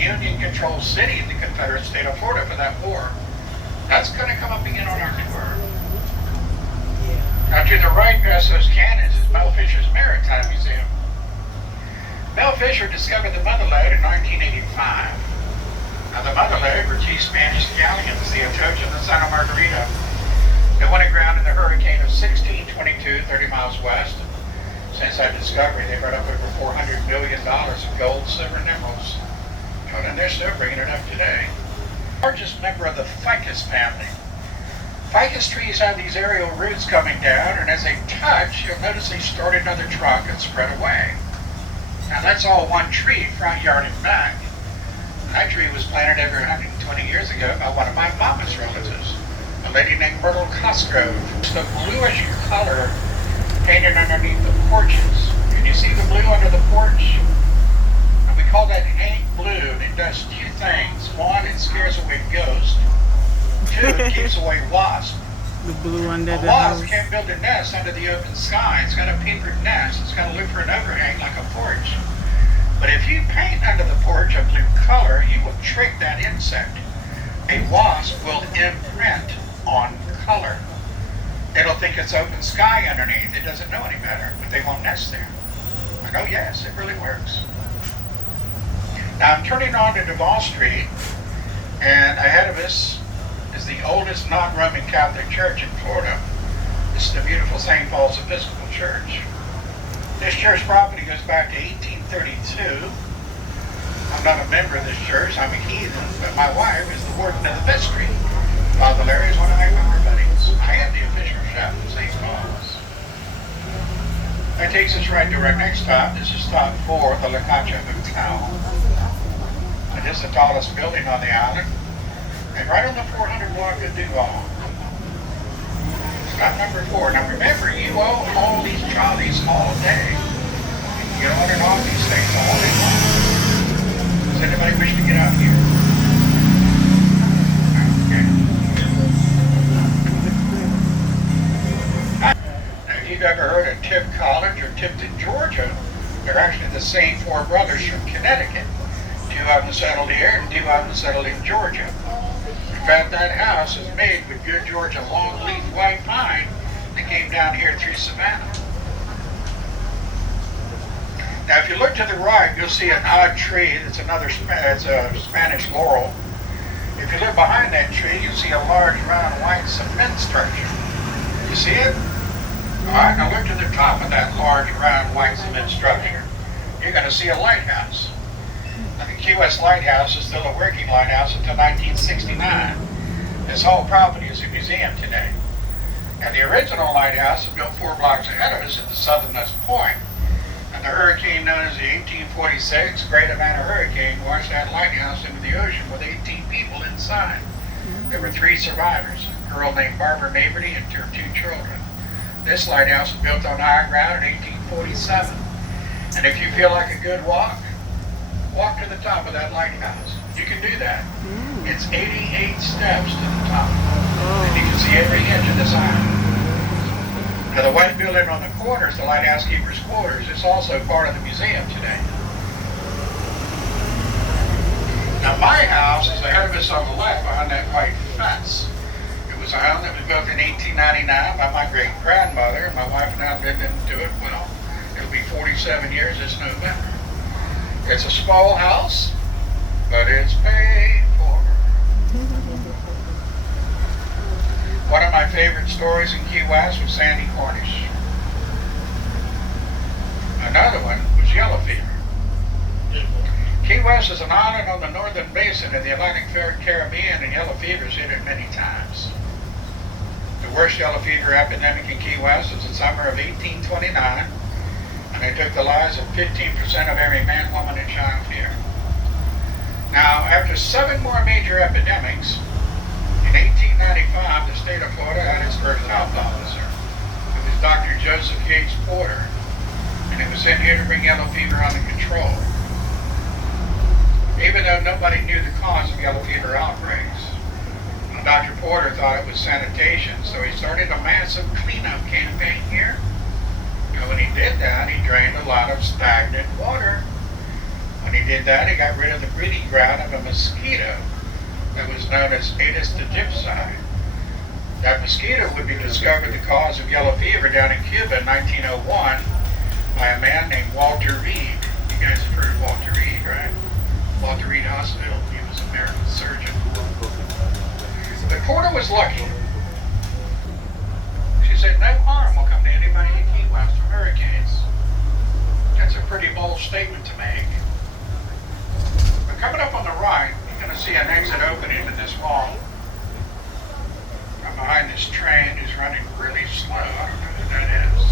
Union-controlled city in the Confederate state of Florida for that war. That's going to come up again on our tour. Now to the right past those cannons is Mel Fisher's Maritime Museum. Mel Fisher discovered the Motherlode in 1985. Now the Motherlode were two Spanish galleons, the Atocha and the Santa Margarita, that went aground in the hurricane of 1622, 30 miles west. Since that discovery, they've brought up over $400 million of gold, silver, and emeralds. And they're still bringing it up today. Largest member of the ficus family. Ficus trees have these aerial roots coming down, and as they touch, you'll notice they start another trunk and spread away. Now that's all one tree, front yard and back. That tree was planted over 120 years ago by one of my mama's relatives, a lady named Myrtle Cosgrove. It's the bluish color painted underneath the porches. Can you see the blue under the porch? And we call that ink blue, and it does two things. One, it scares away ghosts. Two, it keeps away wasps. The blue under the wasp house. Can't build a nest under the open sky. It's got a papered nest. It's got to look for an overhang like a porch. But if you paint under the porch a blue color, you will trick that insect. A wasp will imprint on color. It'll think it's open sky underneath. It doesn't know any better, but they won't nest there. Like, oh yes, it really works. Now I'm turning on to Duval Street, and ahead of us is the oldest non-Roman Catholic church in Florida. This is the beautiful St. Paul's Episcopal Church. This church property goes back to 1832. I'm not a member of this church, I'm a heathen, but my wife is the warden of the vestry. Father Larry is one of my member buddies. I am the official chef of St. Paul's. That takes us right to our next stop. This is stop 4, the La Concha Hotel. It is the tallest building on the island, and right on the 400 block of Duval. Stop number 4. Now remember, you own all these trolleys all day. You can get on and off these things all day long. Does anybody wish to get out here? Okay. Now if you've ever heard of Tift College or Tifton, Georgia, they're actually the same 4 brothers from Connecticut. 2 of them settled here and 2 of them settled in Georgia. In fact, that house is made with good Georgia longleaf white pine that came down here through Savannah. Now, if you look to the right, you'll see an odd tree. It's a Spanish laurel. If you look behind that tree, you'll see a large round white cement structure. You see it? All right, now look to the top of that large round white cement structure. You're going to see a lighthouse. Now, the Key West Lighthouse is still a working lighthouse until 1969. This whole property is a museum today. And the original lighthouse is built 4 blocks ahead of us at the southernmost point. And the hurricane known as the 1846 Great Havana Hurricane washed that lighthouse into the ocean with 18 people inside. There were 3 survivors, a girl named Barbara Maverty and her 2 children. This lighthouse was built on high ground in 1847. And if you feel like a good walk to the top of that lighthouse. You can do that. It's 88 steps to the top. And you can see every inch of this island. Now the white building on the corner is the lighthouse keeper's quarters. It's also part of the museum today. Now my house is ahead of us on the left behind that white fence. It was a home that was built in 1899 by my great-grandmother. My wife and I lived into it. Well, it'll be 47 years this November. It's a small house, but it's paid for. One of my favorite stories in Key West was Sandy Cornish. Another one was yellow fever. Key West is an island on the northern basin of the Atlantic Caribbean, and yellow fever's hit it many times. The worst yellow fever epidemic in Key West was the summer of 1829, and they took the lives of 15% of every man, woman, and child here. Now, after 7 more major epidemics, in 1895, the state of Florida had its first health officer. It was Dr. Joseph Yates Porter, and it was sent here to bring yellow fever under control. Even though nobody knew the cause of yellow fever outbreaks, Dr. Porter thought it was sanitation, so he started a massive cleanup campaign here. And when he did that, he drained a lot of stagnant water. When he did that, he got rid of the breeding ground of a mosquito that was known as Aedes aegypti. That mosquito would be discovered the cause of yellow fever down in Cuba in 1901 by a man named Walter Reed. You guys have heard of Walter Reed, right? Walter Reed Hospital. He was an American surgeon. But Porter was lucky. She said no harm will come to anybody in Key West from hurricanes. That's a pretty bold statement to make. But coming up on the right, you're going to see an exit opening in this wall. From behind this train who's running really slow. I don't know who that is.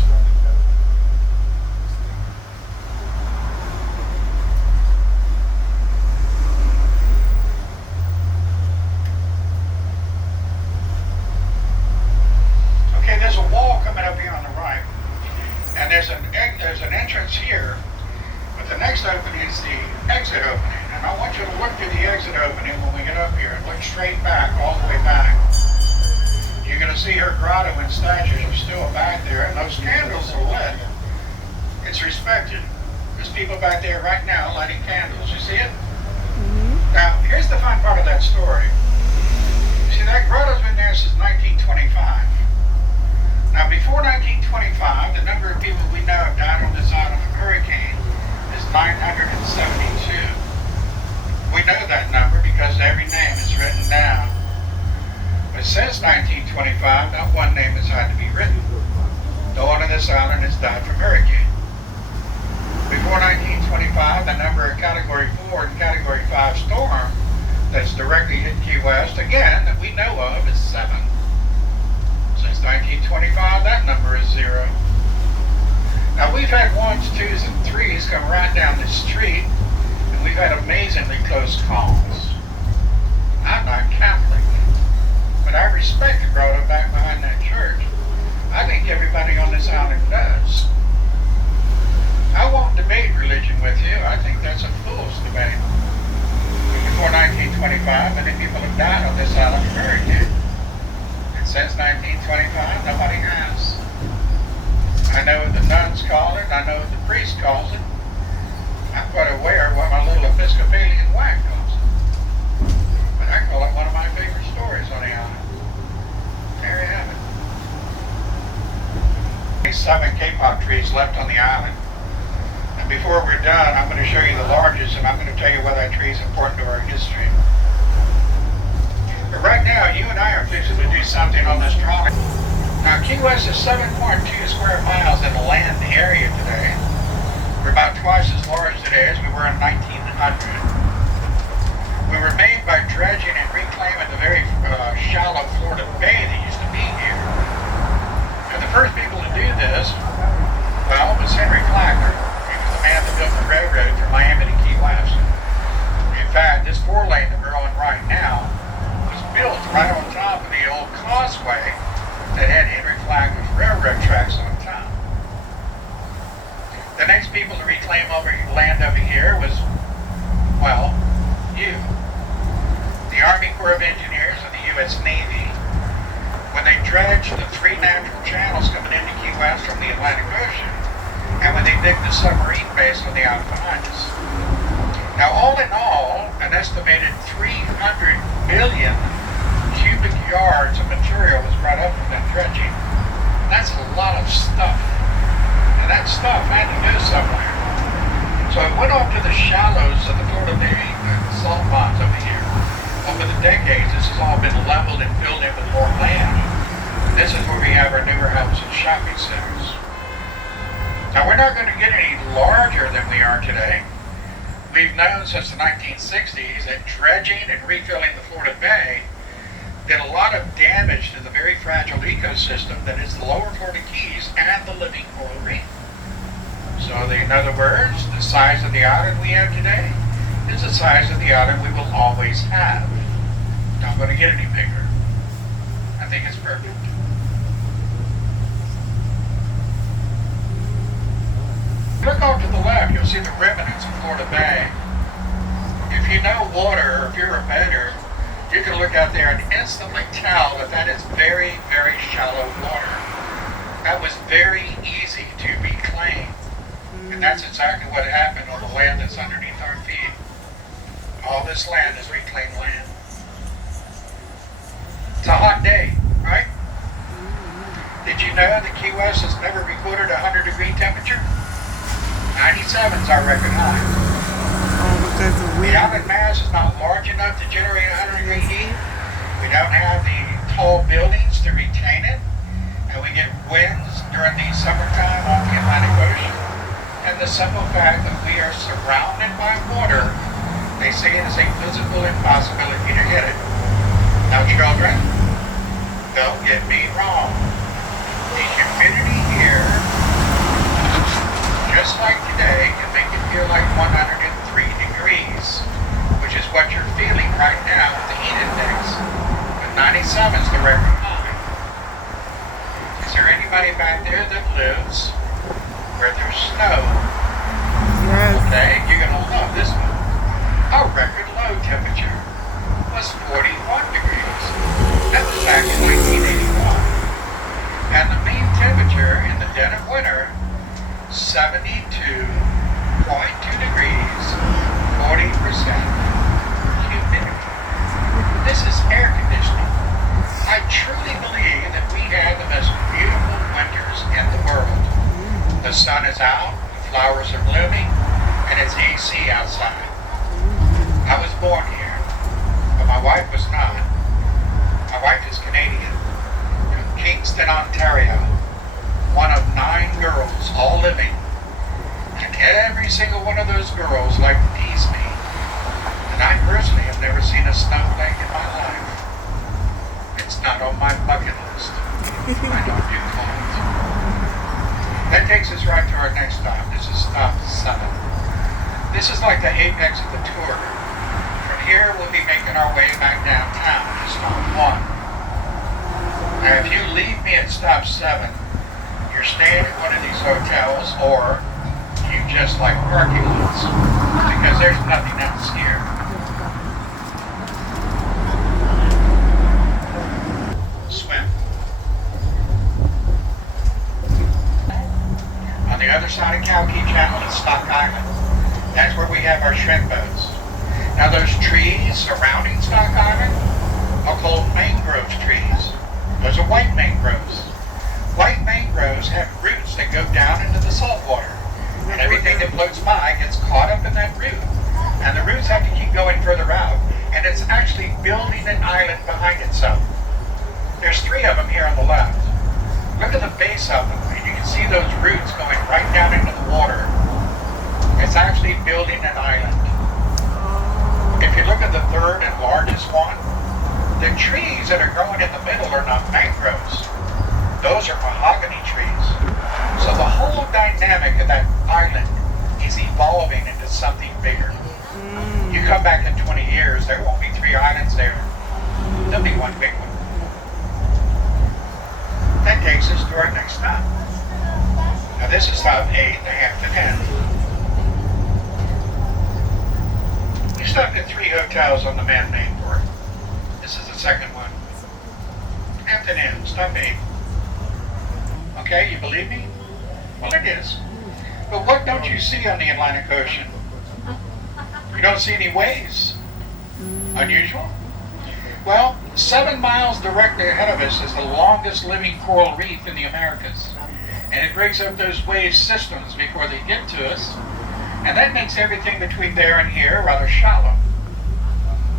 Okay, there's a wall coming up here on the right. And there's an entrance here. But the next opening is the exit opening. And I want you to look through the exit opening when we get up here and look straight back, all the way back. You're going to see her grotto and statues are still back there, and those candles are lit. It's respected. There's people back there right now lighting candles. You see it? Mm-hmm. Now, here's the fun part of that story. See, that grotto's been there since 1925. Now, before 1925, the number of people we know have died on this island of hurricane is 972. We know that number because every name is written down. But since 1925, not one name has had to be written. No one on this island has died from hurricane. Before 1925, the number of Category 4 and Category 5 storm that's directly hit Key West, again, that we know of, is 7. Since 1925, that number is 0. Now, we've had 1s, 2s, and 3s come right down this street, and we've had amazingly close calls. I'm not Catholic, but I respect the grotto back behind that church. I think everybody on this island does. I won't debate religion with you. I think that's a fool's debate. Before 1925, many people have died on this island of hurricane. And since 1925, nobody has. I know what the nuns call it. I know what the priest calls it. I'm quite aware of what my little Episcopalian wife calls it. But I call it one of my favorite stories on the island. There you have it. 7 kapok trees left on the island. And before we're done, I'm going to show you the largest, and I'm going to tell you why that tree is important to our history. But right now, you and I are fixing to do something on this trolley. Now, Key West is 7.2 square miles in the land area today. We're about twice as large today as we were in 1900. We were made by dredging and reclaiming the very shallow Florida Bay that used to be here. And the first people to do this, well, was Henry Clacker. He was the man that built the railroad from Miami to Key West. In fact, this 4-lane that we're on right now was built right on top of the old causeway that had Henry Clacker's railroad tracks on top. The next people to reclaim land over here was, well, you. The Army Corps of Engineers and the U.S. Navy, when they dredged the 3 natural channels coming into Key West from the Atlantic Ocean, and when they digged the submarine base on the island behind us. Now, all in all, an estimated 300 billion cubic yards of material was brought up from that dredging. That's a lot of stuff. And that stuff had to go somewhere. So it went off to the shallows of the Florida Bay salt ponds over here. Over the decades, this has all been leveled and filled in with more land. This is where we have our newer homes and shopping centers. Now, we're not going to get any larger than we are today. We've known since the 1960s that dredging and refilling the Florida Bay did a lot of damage to the very fragile ecosystem that is the lower Florida Keys and the living coral reef. So, in other words, the size of the island we have today is the size of the island we will always have. Not going to get any bigger. I think it's perfect. Look off to the left, you'll see the remnants of Florida Bay. If you know water, or if you're a boater, you can look out there and instantly tell that that is very, very shallow water. That was very easy to reclaim. And that's exactly what happened on the land that's underneath our feet. All this land is reclaimed land. It's a hot day, right? Did you know that Key West has never recorded a 100-degree temperature? 97 is our record high. The island mass is not large enough to generate 100-degree heat. We don't have the tall buildings to retain it. And we get winds during the summertime off the Atlantic Ocean. And the simple fact that we are surrounded by water, they say it is a physical impossibility to hit it. Now children, don't get me wrong. The humidity here, just like today, can make it feel like 103 degrees, which is what you're feeling right now with the heat index. But 97 is the record high. Is there anybody back there that lives where there's snow? Yes. Okay, you're going to love this one. Our record low temperature was 41 degrees. That was back in 1981. And the mean temperature in the dead of winter, 72.2 degrees, 40% humidity. This is air conditioning. I truly believe that we have the most beautiful winters in the world. The sun is out, the flowers are blooming, and it's AC outside. I was born here, but my wife was not. My wife is Canadian, from Kingston, Ontario, one of 9 girls, all living. And every single one of those girls like to tease me. And I personally have never seen a snowflake in my life. It's not on my bucket list. I don't do clouds. That takes us right to our next stop. This is stop 7. This is like the apex of the tour. From here, we'll be making our way back downtown to stop 1. Now, if you leave me at stop 7, you're staying at one of these hotels, or you just like parking lots, because there's nothing else here. Swim. On the other side of Cowkey Channel is Stock Island. That's where we have our shrimp boats. Now those trees surrounding Stock Island are called mangrove trees. Those are white mangroves. White mangroves have roots that go down into the salt water. And everything that floats by gets caught up in that root. And the roots have to keep going further out. And it's actually building an island behind itself. There's 3 of them here on the left. Look at the base of them. And you can see those roots going right down into the water. It's actually building an island. If you look at the 3rd and largest one, the trees that are growing in the middle are not mangroves. Those are mahogany trees. So the whole dynamic of that island is evolving into something bigger. You come back in 20 years, there won't be 3 islands there. There'll be one big one. That takes us to our next stop. Now this is stop 8, the Hampton Inn. We stopped at 3 hotels on the man-made port. This is the second one. Hampton Inn, stop 8. Okay, you believe me? Well, it is. But what don't you see on the Atlantic Ocean? You don't see any waves. Unusual? Well, 7 miles directly ahead of us is the longest living coral reef in the Americas. And it breaks up those wave systems before they get to us. And that makes everything between there and here rather shallow.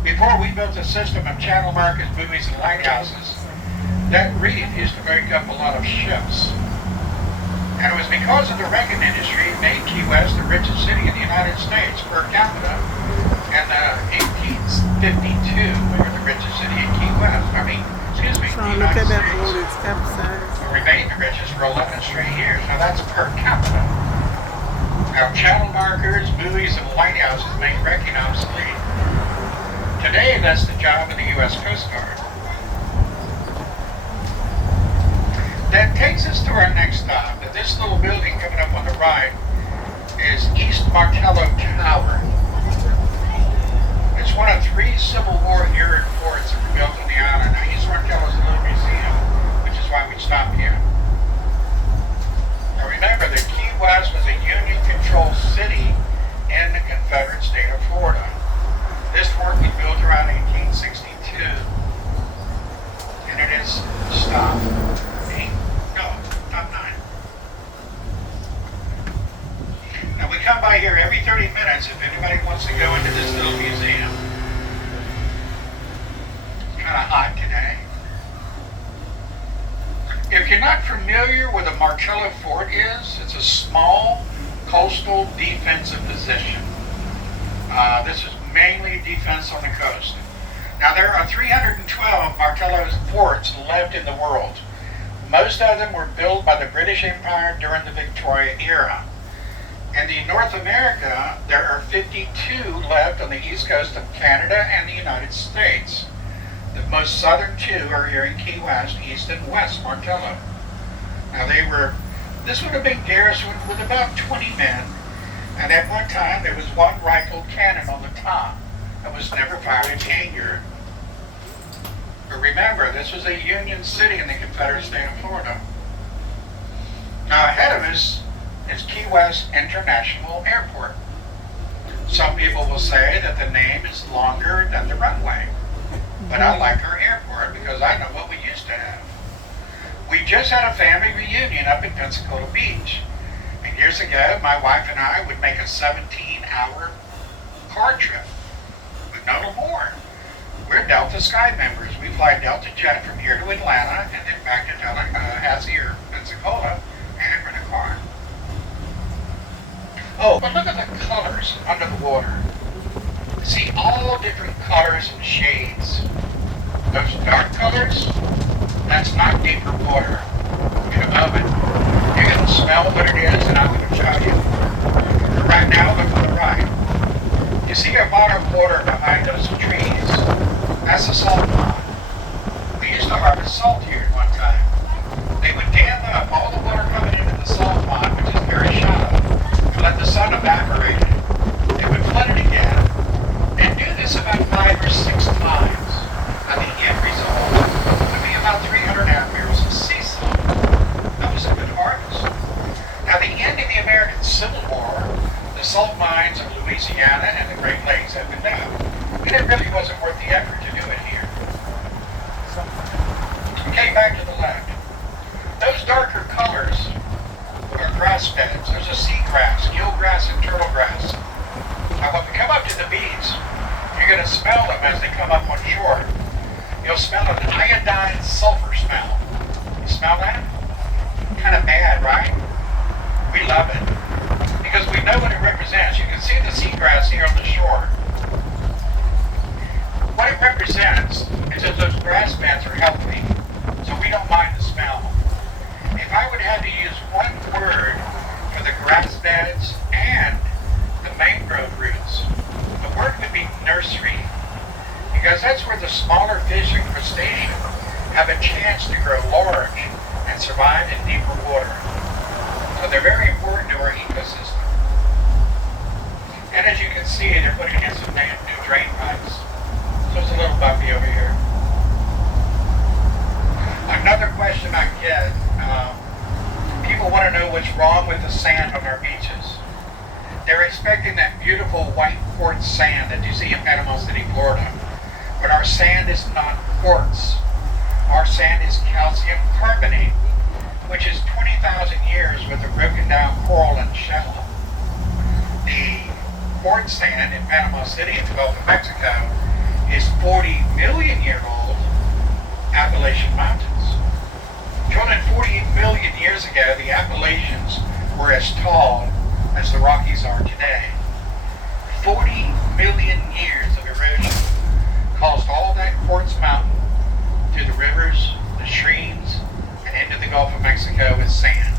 Before we built a system of channel markers, buoys, and lighthouses, that reef used to break up a lot of ships. And it was because of the wrecking industry made Key West the richest city in the United States per capita. And 1852, we were the richest city in Key West. The United States. We remained the richest for 11 straight years. Now that's per capita. Now channel markers, buoys, and lighthouses make wrecking obsolete. Today, that's the job of the U.S. Coast Guard. That takes us to our next stop. Now, this little building coming up on the right is East Martello Tower. It's one of 3 Civil War era forts that were built on the island. Now, East Martello is a little museum, which is why we stopped here. Now, remember that Key West was a Union-controlled city in the Confederate state of Florida. This fort was built around 1862, and it is stop 8, no, stop 9. Now we come by here every 30 minutes if anybody wants to go into this little museum. It's kind of hot today. If you're not familiar with a Martello Fort is, it's a small coastal defensive position. This is mainly defense on the coast. Now there are 312 Martello forts left in the world. Most of them were built by the British Empire during the Victoria era. In North America, there are 52 left on the east coast of Canada and the United States. The most southern two are here in Key West, East and West Martello. Now this would have been garrisoned with about 20 men, and at one time there was one rifled cannon on the top that was never fired in anger. But remember, this was a Union city in the Confederate state of Florida. Now ahead of us is Key West International Airport. Some people will say that the name is longer than the runway. But I like our airport because I know what we used to have. We just had a family reunion up in Pensacola Beach. And years ago, my wife and I would make a 17-hour car trip. But no more. We're Delta Sky members. We fly Delta Jet from here to Atlanta and then back to Tallahassee or Pensacola and rent a car. Oh, but look at the colors under the water. See all different colors and shades. Those dark colors, that's not deeper water. In a moment, you're going to smell what it is and I'm going to tell you. But right now, look to the right. You see a bottom of water behind those trees? That's a salt pond. We used to harvest salt here at one time. They would dam up all the water coming into the salt pond, which is very shallow, and let the sun evaporate it. They would flood it again, and do this about 5 or 6 times. And the end result would be about 300 half barrels of sea salt. That was a good harvest. Now, the end of the American Civil War, the salt mines of Louisiana and the Great Lakes had been dug, and it really wasn't worth the effort to do it here. Okay, back to the left. Those darker colors are grass beds. There's a seagrass, eelgrass, and turtlegrass. Now, when we come up to the beach, you're going to smell them as they come up on shore. You'll smell an iodine sulfur smell. You smell that? Kind of bad, right? We love it. Because we know what it represents. You can see the seagrass here on the shore. What it represents is that those grass beds are healthy, so we don't mind the smell. If I would have to use one word for the grass beds and the mangrove roots, the word would be nursery. Because that's where the smaller fish and crustaceans have a chance to grow large and survive in deeper water. So they're very important to our ecosystem. And as you can see, they're putting in some new drain pipes. So it's a little bumpy over here. Another question I get, people want to know what's wrong with the sand on our beaches. They're expecting that beautiful white quartz sand that you see in Panama City, Florida. But our sand is not quartz. Our sand is calcium carbonate, which is 20,000 years with a broken down coral and shell. The quartz sand in Panama City in the Gulf of Mexico is 40 million year old Appalachian Mountains. Drilled 40 million years ago, the Appalachians were as tall as the Rockies are today. 40 million years of erosion caused all that quartz mountain through the rivers, the streams, and into the Gulf of Mexico as sand.